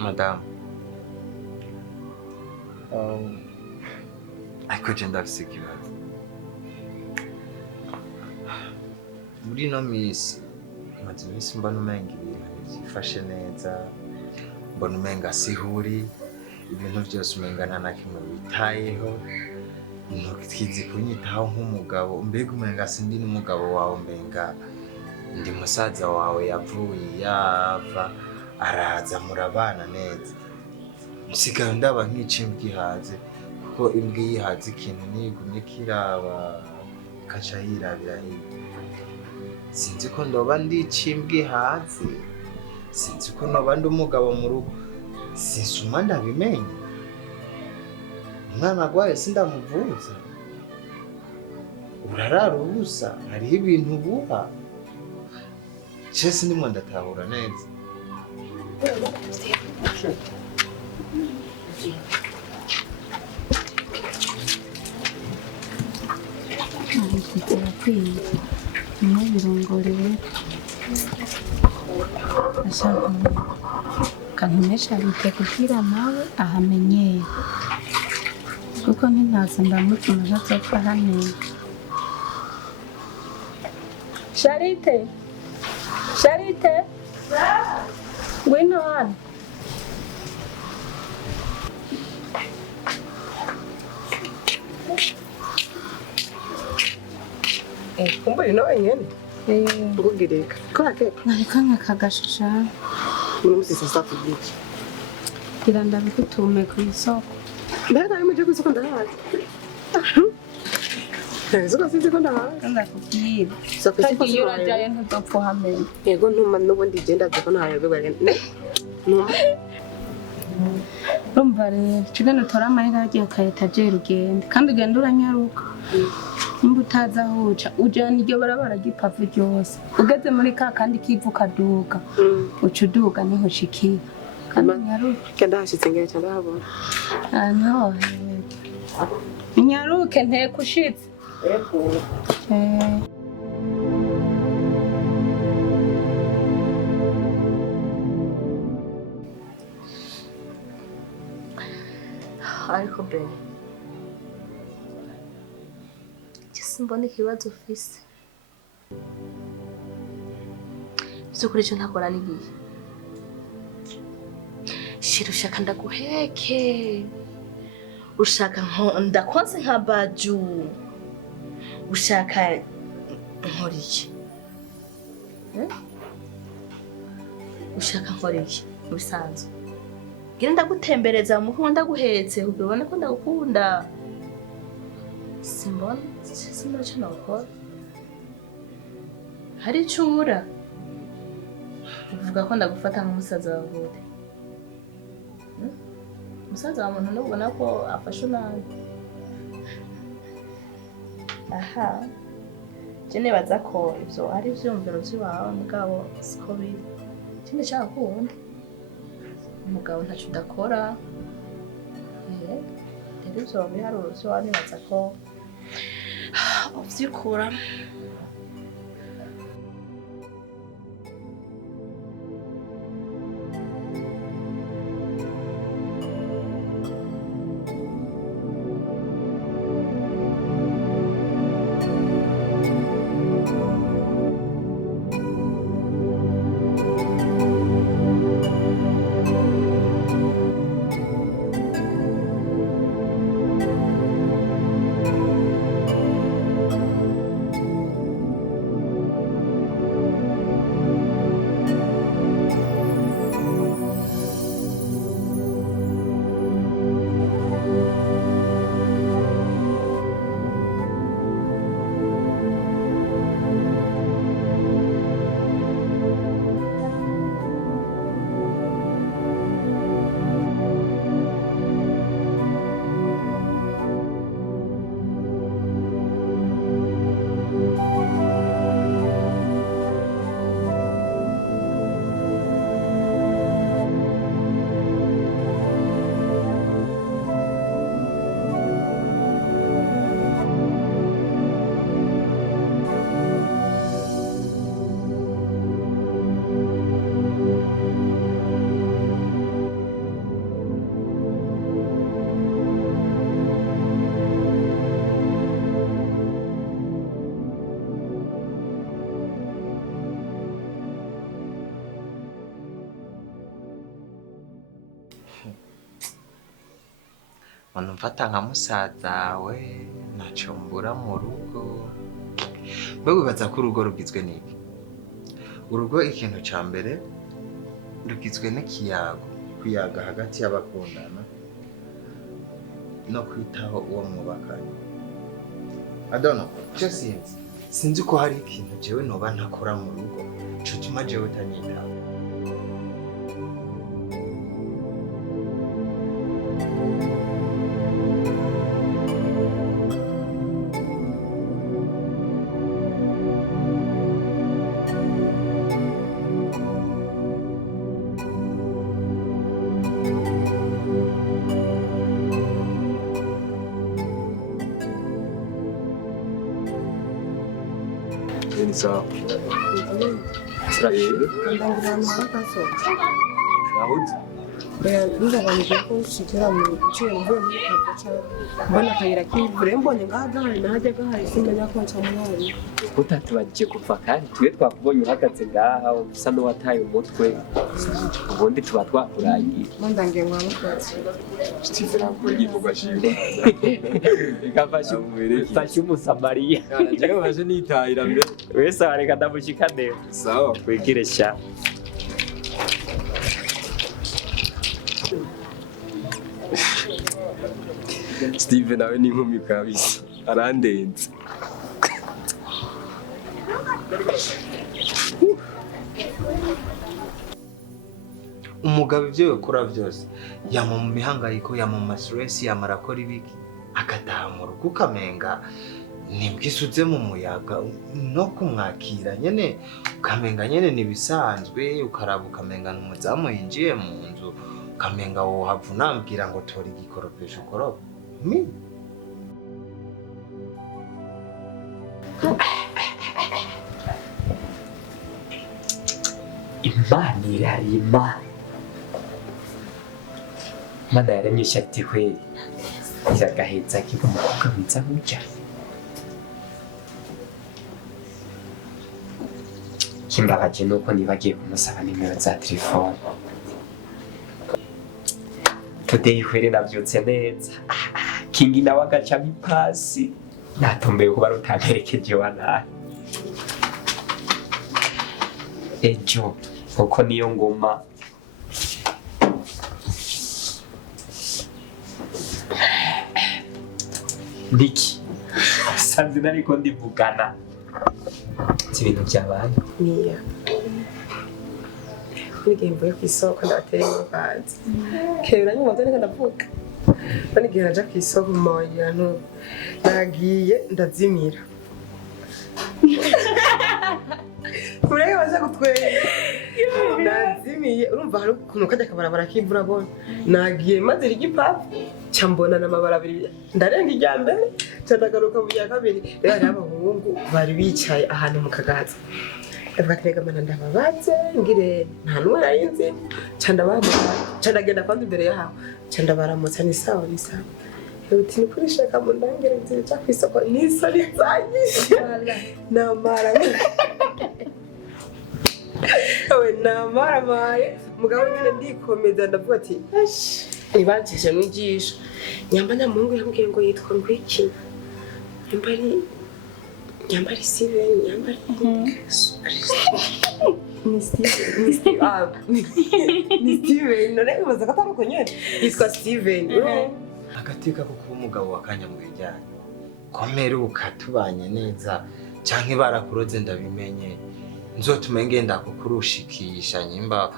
Madame, ariko je ndafise ikibazo. Muri ino minsi maze iminsi mbona umenga ibintu byifashe neza, mbona umenga sihuri, ibintu byose umenga nta na kimwe witayeho, ntukizi kunyitaho nk'umugabo, mbega umenga sindi n'umugabo wawe, umenga ndi musaza wawe yavuye yava araza murabana neza. Nsigaye ndaba nk'imbwa ihaze, kuko imbwa iyo ihaze ikintu ntigumye kiraba ikaca yirabira hirya. Sinzi ko ndoba ndi imbwa ihaze, sinzi ko noba ndi umugabo mu rugo, sinsuma ndabimenye. Umwana agwaye sindamuvuza, urarara ubusa, hariho ibintu ubura. Je sindimwo ndatahura neza. Birakwiye nimwe birongorewe ashaka kantumesha bite kugira nawe ahamenyeye, kuko ntintaza ndamutuma ntazopfa hamenye. Charite ngwino hano. Kumbe ino wenyene? Ngugireka. Kwake? Narikanga kagashasha. Unomusi sasa tubiki. Gira ndabikutume ku isoko. Mbega yo muje ku isoko ndahazi. Soko sinzi ko ndahazi. Ndakubwira. Soko Kandi iyo urajayo ntuzopfa uhamenye. Yego ntuma n'ubundi genda ziko ntayoberwa ne. Numa. Urumva rero cigana utora amahera yagiye akayetajeri ugende kandi ugenda uranyaruka. Nimba utaza aho uca ujana iryo barabara ry'ipavu ryose, ugeze muri ka kandi kivu kaduga uca uduga niho ushikira kandi nyaruke. Kenda hashitse ngere cyane habona. No, nyaruke nteko ushitse. Ariko be mbona ikibazo ufise by'ukuri cyo ntakora n'igihe shira ushaka ndaguheke, ushaka ndakonse nka baju, ushaka nkora iki? Ushaka nkora iki mu bisanzwe? Gira ndagutembereza mu muhanda ndaguhetse ubone ko ndagukunda. Simbona icyo nakora. Hari icyo ubura uvuga ko ndagufata nk'umusaza wawe gute? Umusaza wa muntu nubona ko afashe nabi. Aha, je nibaza ko ibyo ari ivyumviro by'iwawe mugabo siko biri. Ikindi nshaka kuwundi umugabo ntacyo udakora. Rero ibyo biharuro byo nibaza ko uvyikura. mbona mfata nka musazawe ntacyo mbura mu rugo. Mbega wibaza ko urugo rugizwe n'iki? Urugo ikintu cya mbere rugizwe n'ikiyago, kuyaga hagati y'abakundana no kwitaho uwo mwubakanye. Adono, cyo sinzi ko hari ikintu jewe noba ntakora mu rugo cyo tuma jewe utanyitaho. Sawa. Serayi. Raut. Ndabanije ko shikira mu gice mvuye muri kaca mbona kayira kivure mbonye ngahagahari najya gahari simenya ko ncamwari Utatubagiye kuva kandi twe twakubonye uhagaze ngaha usa n'uwataye umutwe ubundi tuba twakuragiye. mandange mwamutse Steve nakuri kubashimira. Ikafasha fasha umusamariya. Njyewe baje nitahira mbere. Wese areka ndamushikane. Sawa kwigiresha. Steve nawe ni inkumi kabisa arandenze. Umugabo ibyo yakora byose yama mu mihangayiko, yama mu mastress, yamara akora ibiki agataha mu rugo ukamenga nibwo isutse mu muyaga no kumwakira nyene ukamenga nyene nibisanzwe, ukaraba ukamenga n'umuzamu yinjiye mu nzu ukamenga wohava unambwira ngo tora igikoropesho ukoropa. Imana irarima. Mana yaremye ishati kweli iragaheza kiba umukobwa mwiza nk'ujya. Kimbabaje nuko nibagiye kumusaba nimero za telefone. Today kweli navyutse neza. Kingi nawe agacamo ipasi natomboye kuba rutamperekeje wanaye. Ejo uko niyo ngoma Niki sanzi nariko ndivugana ibintu byabaye niya n'igihe mvuye ku isoko ndateye umuvanzi kera nyuma nzane ndavuga bani gihe naja ku isoko mu mawagirano nagiye ndazimira kurega baje gutwera nazimiye urumva hari ukuntu kajya kabarabara k'imvura bona nagiye maze igipapu cyambona n'amabara abiri ndarenga ijya mbere cyandagaruka mu ya kabiri rero hari abahungu bari bicaye ahantu mu kagaza bakarega mana ndababaze ngire nta n'umwe narinzi cyandagenda kwandi imbere yaho cyandabaramutsa ni sawa uti ni kuri shaka mu ndangire nziza ku isoko n'isoni zanyishe namara namaramaye mugabo nyine ndikomeza ndavuga ati ibanjije mwijisho nyambanya mungu yambwiye ngo yitwa ngwiki nyambari Steven nyambari ni Steven none bibaza ko atari uko nyene yitwa Steven agateka ko kuba umugabo wakanyamwejyanye komeruka tubanye neza canke barakuroze ndabimenye nzotume ngenda kukurushikisha nyimba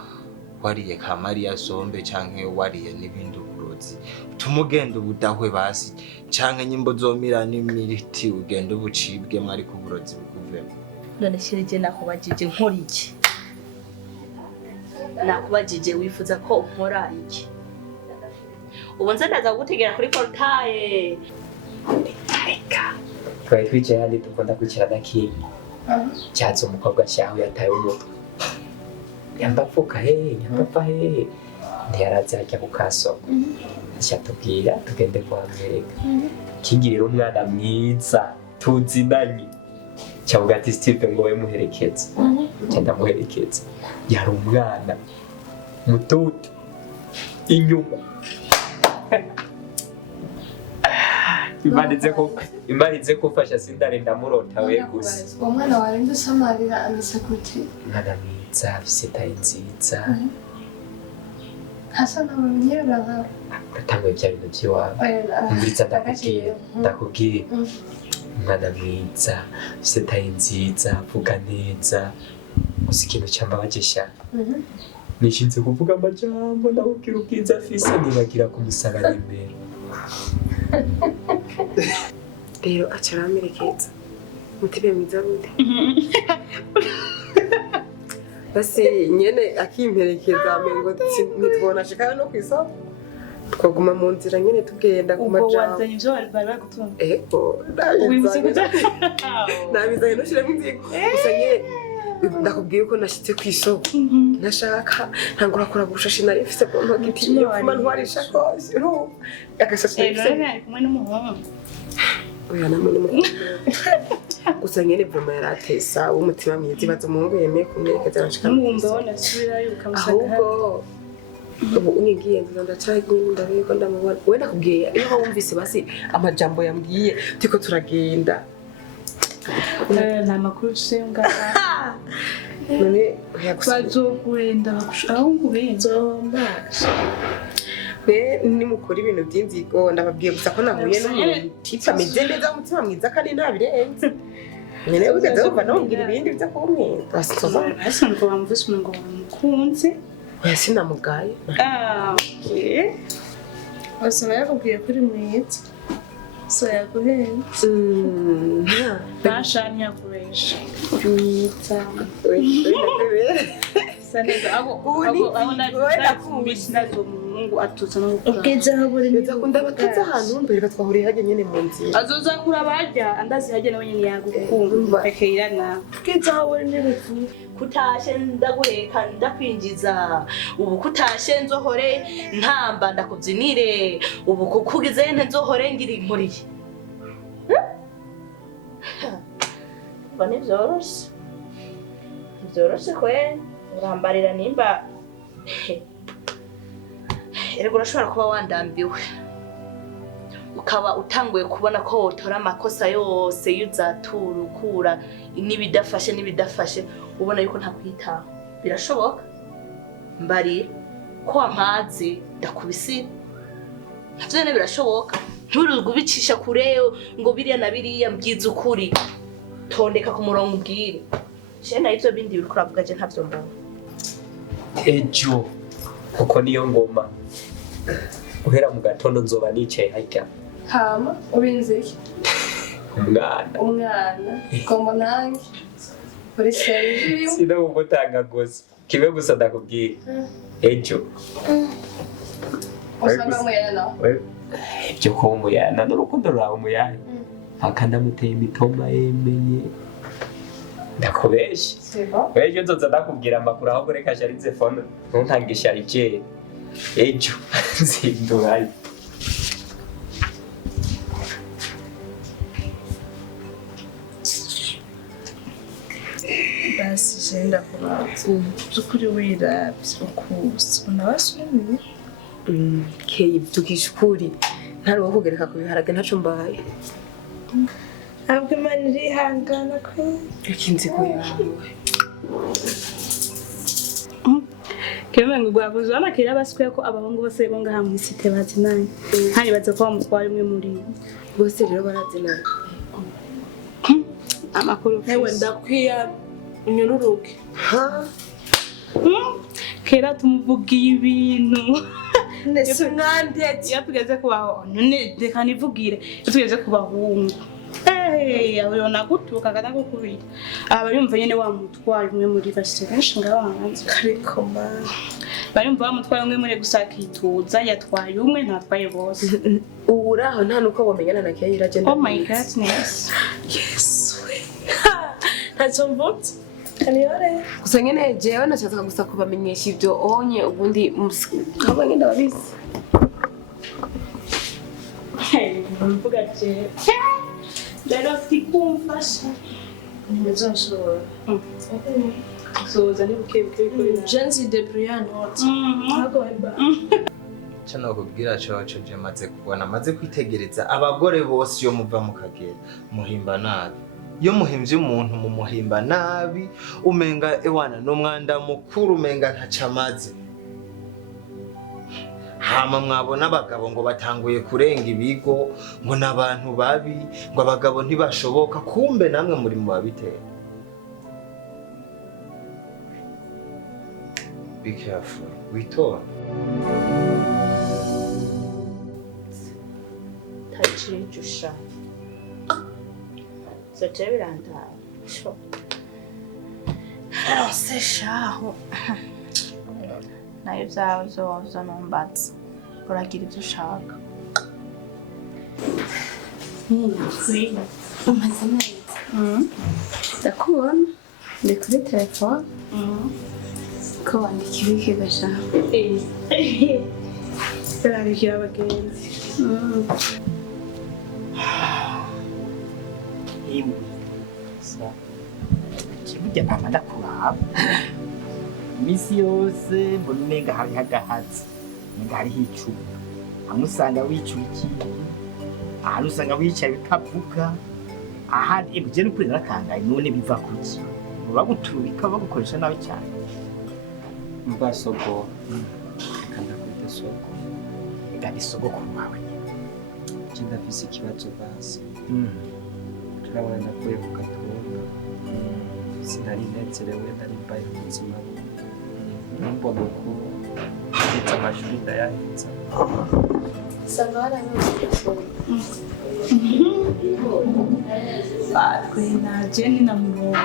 wariye ka Maria sombe canke wariye n'ibindi uburozi tumugenda ubudahwe basi canke nyimbo zomira n'imiriti ugenda ubucibwe mwari ku burozi bukuvemo. None shirije nakubajije nkora iki? Nakubajije wifuza ko nkora iki? Ubu nze ndaza gutegera kuri portail. Reka twari twicaye handi dukunda gukirana kingi cyatse umukobwa cyaho yataye umutwe yambapfuka nyambapfa ntiyaraza ajya ku kasoko cyatubwira tugende kuhamwereka kingi rero umwana mwiza tuzinanye cyavuga ati Steve ngo we muherekeze cyenda muherekeze yari umwana mutoto inyuma imarize kufasha sindare ndamurota we gusa umwana wawe ndusamarira andise kuti mwana mwiza afise tayi nziza hasa nawe nyirabura nkawe ndatanguye bya bintu by'iwawe umviriza ndakubwiye umwana mwiza afise tayi nziza avuga neza gusa ikintu cyambabaje sha nishinze kuvuga amajambo ndakubwira ubwiza afise nibagira kumusabana imbere rero acaramerekeza mutibe mwiza gute basi nyene akimperekeza amengo ntitubona shikana no kwisoko twaguma mu nzira nyene tugenda ku majambo wazanye ivyo bari bagutunga ego nabizanye no shiramo inzigo gusa nyene ndakubwiye ko nashitse kw'isoko nashaka ntangura kuragusha shinari mfise ku ntoki yo kuma ntwarisha kose agashashi nari kumwe n'umuhungu oya namwe n'umuhungu gusa nyene vrema yaratesa w'umutima mwiza ibaza umuhungu yemeye kumwerekeza arashika mwumva wanasubirayo ukamusanga ahubwo ubu unyigiye nziza ndacagiye ndabiye ko ndamubona we nakubwiye iyo wumvise basi amajambo yambwiye turiko turagenda nta makuru ufise ngaha none bazokwenda aho ngubenza nimukora ibintu by'inzigo ndababwiye gusa ko nahuye n'umuntu ameze neza umutima mwiza kandi ntabirenze nyene ugeze wumva namubwira ibindi byo kumwenda basoza hasi ngo bamvise ngo bamukunze oya sinamugaye basaba yakubwiye kuri mwiza so yaguhenze bashanya kuresha mwiza saneza abo nakumvise nazo Mungu atuza no ubwiza haburi neza kunda batutse ahantu mbere batwahuriye hajye nyene mu nzira azoza kura barya andazi hajye nawe nyene yagukumva pekeirana ubwiza haburi n'urufu kutashe ndaguheka ndakwinjiza ubu kutashe nzohore ntamba ndakubyinire ubu kukugize nzohore ngira inkuriye bane byoroshe kwe urambarira nimba erego urashobora kuba wandambiwe ukaba utanguye kubona ko wotora amakosa yose y'uzatura ukura n'ibidafashe ubona yuko ntakwitaho birashoboka mbari ko amazi ndakubisira navyo birashoboka nturugubicisha kure ngo biriya na biriya mbyiza ukuri tondeka ku murongo ubwire shena ivyo bindi biriko uravuga je ntavyo mbona ejo kuko niyo ngoma guhera mu gatondo nzoba nicaye harya hama ubinze iki umwana kombo nange uri serivisi sino gutanga gusa kibe gusa ndakubwira ejo usanga muyana ibyo ko umuyana n'urukundo rwawe umuyana akandamuteye imitoma yemeye ndakubeshye ejo nzoza ndakubwira amakuru aho kureka sharize phone ntuntangisha ije ejo nzindurayo basi jenda kubaza byukuri wirabye ukusa unabasumiye keye tukishukuri ntari wo kugereka ku biharage ntaco mbaye ntabwo imana irihangana kwe ikinzigo yawe Kema ngo gwavuze amakira basikuye ko abahungu bose bo ngaha mu isite bazinanye hari baza ko bamutwara umwe muri bose rero barazinanye amakuru hewe ndakwiya unyururuke ha kera tumuvugiye ibintu ndetse mwandetse iyo tugeze kubaho none reka nivugire iyo tugeze kubahungu abona gutuka kana gukubira abayumva nyene wamutwara umwe muri bashije kenshi ngabanze ariko ma bayumva wamutwara umwe muri gusakituza yatwaye umwe ntatwaye bose uraho nta nuko bomenyana na keye iragenda oh my goodness yes ntacyo mvutse kaniyore gusa nyene jewe nashaka gusa kubamenyesha ibyo onye ubundi abo nyine babizi mvuga je Lero sikumfasha nimezonshobora soza ni buke jenzi de brian what hago eba icyo nakubwira coco je maze kubona maze kwitegereza abagore bose iyo muva mu kagera muhimba nabi. Iyo muhimvye umuntu mu muhimba nabi umenga ewana n'umwanda mukuru umenga ntaca amaze. Hama mwabona abagabo ngo batanguye kurenga ibigo ngo n'abantu babi ngo abagabo ntibashoboka, kumbe namwe muri mu babitera. Be careful, witonde. Tajijusha. Zote biranda. Sho. Se shaho. Nayo byawe zozo numbatse. Uragira ibyo ushaka. Umaze neza. Ndakubona. Ndi kuri telefone. Ko wandika ibiki gashaka. Bararikira abagenzi. Iwe burya nama ndakuraba imisi yose mbona umenga hariho agahatsi, umenga hariho icumu, hamwe usanga wicurikiye, ahandi usanga wicaye utavuga, ahandi je n'ukuri naratangaye none biva kuki baguturika bagukoresha nabi cyane. Mba soko kanda kwita soko Ega sogokuru wawe je ndafise ikibazo basi. Turabona nakuye ku gatunga sinari nezerewe nari mbaye ubuzima mbona ko ndetse amashuri ndayahitsa. Sanga warabivuze. Kwena Jenny na Mubo.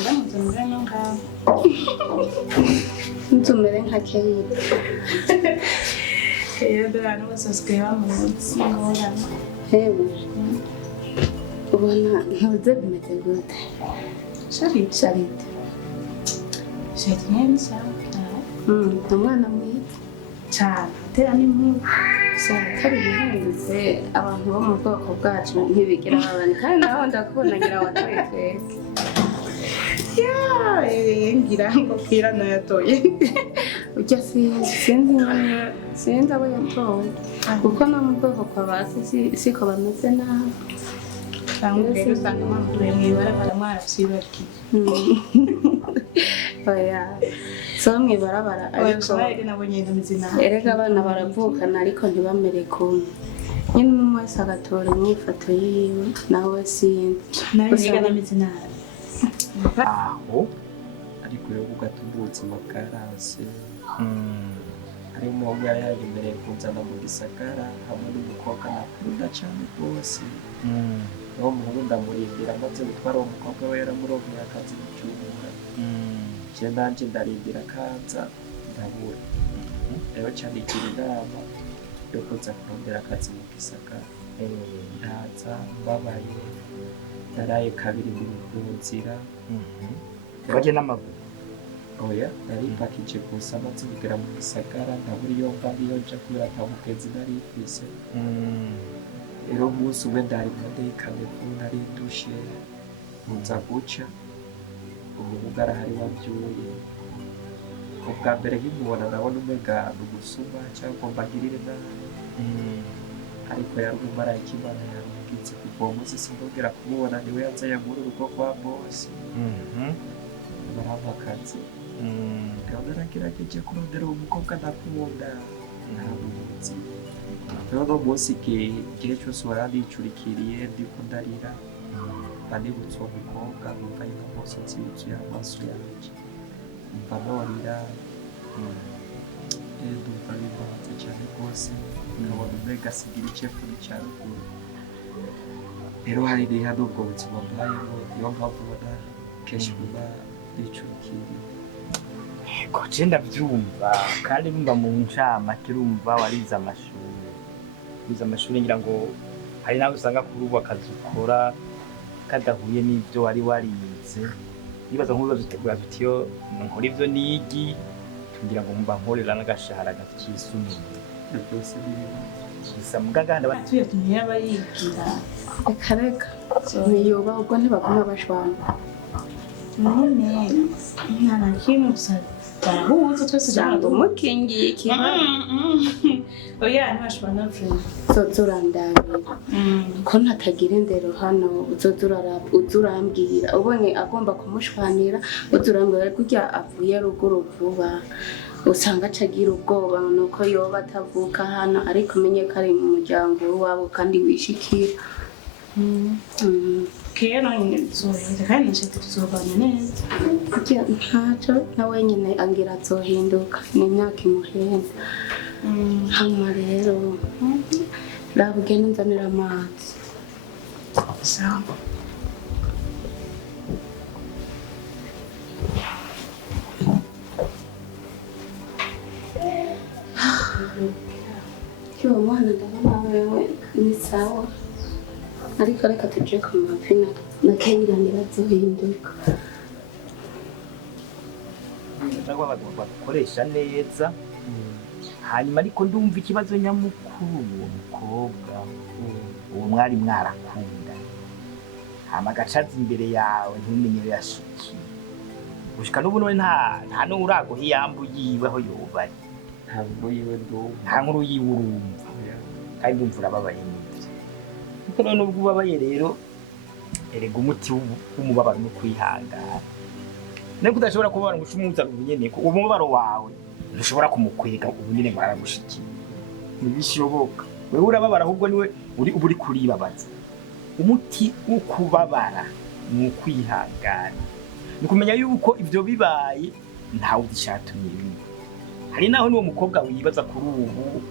Ndamuzanira no ngaho. Nzumere nka Keri. Yebera n'ubasoswe bamuzi ngorana. Hewe. Ubona ntuze bimeze gute? Charite. Charite. Jenny Umwana mwiza. cyane. Tera ni mu Atari bihindutse abantu bo mu bwoko bwacu ntibigera babana kandi naho ndakubona ngira watoye twese. ngira ngo kwira nayatoye. Ujya sinzi abo yatoye kuko no mu bwoko kwa basi siko bameze nabi. Cyangwa rero usanga mpamvu mw'ibarabara mwarafyibagiye. Oya so mw'ibarabara ariko nabonye ndamizina. erega abana baravukana ariko ntibamere kumwe. Nyine umwe wese agatora imyifato yiwe nawe sinzi. Nawe niga ndamizina. aho Ariko yo ugatubutse makarase ari umwe yari imbere kunzana mu gisagara hamwe n'umukobwa nakunda cyane rwose. Uwo muhungu ndamurindira maze gutwara uwo mukobwa we yaramurongoye akazi mu cyumba. Je nanje ndarindira akaza ndabura. Rero cyane igira inama yo kuza kurondera akazi mu gisagara. Ndaza mbabaye ndaraye kabiri mu nzira. waje n'amaguru. Oya naripakije gusa maze kugera mu gisagara ndabura iyo mva niyo nja kubera ntamugenzi nari mfise. Rero umunsi umwe ndari ndekanye ko nari ndushe nza guca umuhungu arahari wabyuye. Ubwa mbere nkimubona nabona umenga n'umusuma cyangwa mbagirire nabi, ariko yari umumarayika Imana yambwiye kuva uwo munsi sindongera kumubona, niwe yaza yagura urugo kwa bosi barampa akazi. Rero naragerageje kurondera uwo mukobwa ndakunda ntamuzi. Rero no munsi igihe cyose warandicurikiriye ndiko ndarira banibutse uwo mukobwa numva nyina bose nzibutsuye amaso yanjye numva norira. Ndumva bimbabaza cyane rwose nkabona umenga sigira icyefuri cya ruguru. Rero hari rero n'ubwo buzima mbayemo niyo mpamvu ubona kenshi buba bicurikiriye. Ko je ndavyumva kandi bumva mu ncamake urumva warize amashuri. Wize amashuri ngira ngo hari nawe usanga kuri ubu akazi ukora kadahuye n'ibyo wari warize. Nibaza nk'ubibazo utegura tutiyo nkora ibyo nigi tugira ngo mba nkorera n'agashahara gakisumye. Byose biri gusa muganga handa Batuye tumira bayigira. Reka niyoba ubwo ntibaguma bashwana. None nta kintu gusa barahuza twese usanga umukingiye ikibazo oya ntibashobora na vrema uzurandabira ko ntatagira indero hano uzurambwira ubonye agomba kumushwanira uzurambwira kurya avuye ruguru vuba usanga acagira ubwoba nuko yoba atavuka hano ariko umenye ko ari mu muryango wabo kandi wishikira kera nyine tuzohinda kandi nashaka tuzobana neza ntacyo nawe nyine angira azohinduka ni imyaka imuhenda hano rero raba ugenda unzanira amazi sawa uwo mwana ndabona wewe ni sawa ariko reka tuje ku mapina na kenyiranira azohinduka ntabwo bakoresha neza hanyuma ariko ndumva ikibazo nyamukuru uwo mukobwa uwo mwari mwarakunda hama agacaza imbere yawe ntumenye yashukiye gushika n'ubu none nta n'urago hiyambu yiwe aho yoba ari ntabwo yiwe ndumva nta nkuru yiwe urumva kandi ndumva urababaye n'ibyo kuko none ubwo ubabaye rero erega umuti w'umubabaro no kwihangana niko udashobora kubabara ngo ucumuzana ubunyene ko umubabaro wawe ntushobora kumukwega ubunyene ngo aragushikiye ntibishoboka wewe urababara ahubwo niwe uri kuribabaza umuti wo kubabara ni ukwihangana ni kumenya yuko ibyo bibaye ntawe udishatumye bimwe hari naho n'uwo mukobwa wibaza kuri ubu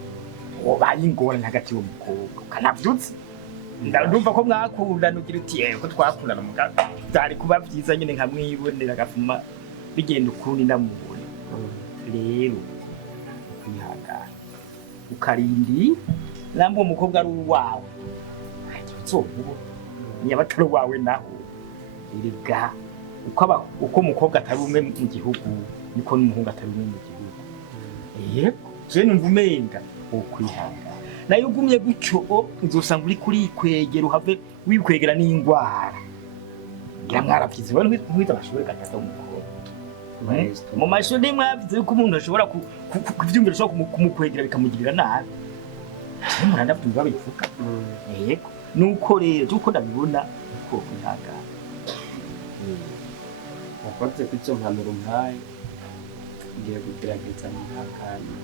wabaye ingorane hagati y'uwo mukobwa ukanavyutse ndumva ko mwakundana ugira uti ko twakundana mugabo byari kuba byiza nyine nkamwibonera agafuma bigenda ukundi ndamubona rero kwihangana ukarindi nambwo umukobwa ari uwawe uzomubo niba atari uwawe naho erega uko umukobwa atari umwe mu gihugu niko n'umuhungu atari umwe mu gihugu yego je numva umenga ukwihangana nayo ugumye gutyo uzosanga uri kurikwegera uhave wikwegera n'indwara ngira mwaravyize bane nkwiza amashuri kanyata umukobwa mu mashuri mwavyize yuko umuntu ashobora kuvyumvira ashobora kumukwegera bikamugirira nabi mwana ndavyumva bivuga yego nuko rero tuko ndabibona uko kwihangana wakoze kw'izo mpanuro mpaye ngiye kugerageza nihangane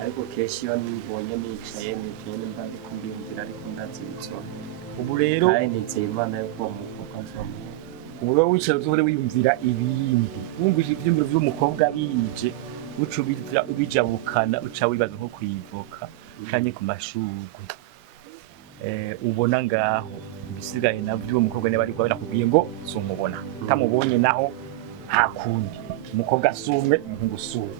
ariko kenshi iyo nibonye nicaye nijye mba ndi kumbiyumvira ariko ndazi bizona ubu rero kandi nizeye Imana yuko uwo mukobwa nzomuha ubu rero wicaye uzohore wiyumvira ibindi wumvise ivyumviro vy'umukobwa bije uca ubijabukana uca wibaza nko kwivoka canke ku mashurwe ubona ngaho ibisigaye navyo uwo mukobwa niba ariko nakubwiye ngo sumubona utamubonye naho nta kundi umukobwa asumwe umuhungu asumwe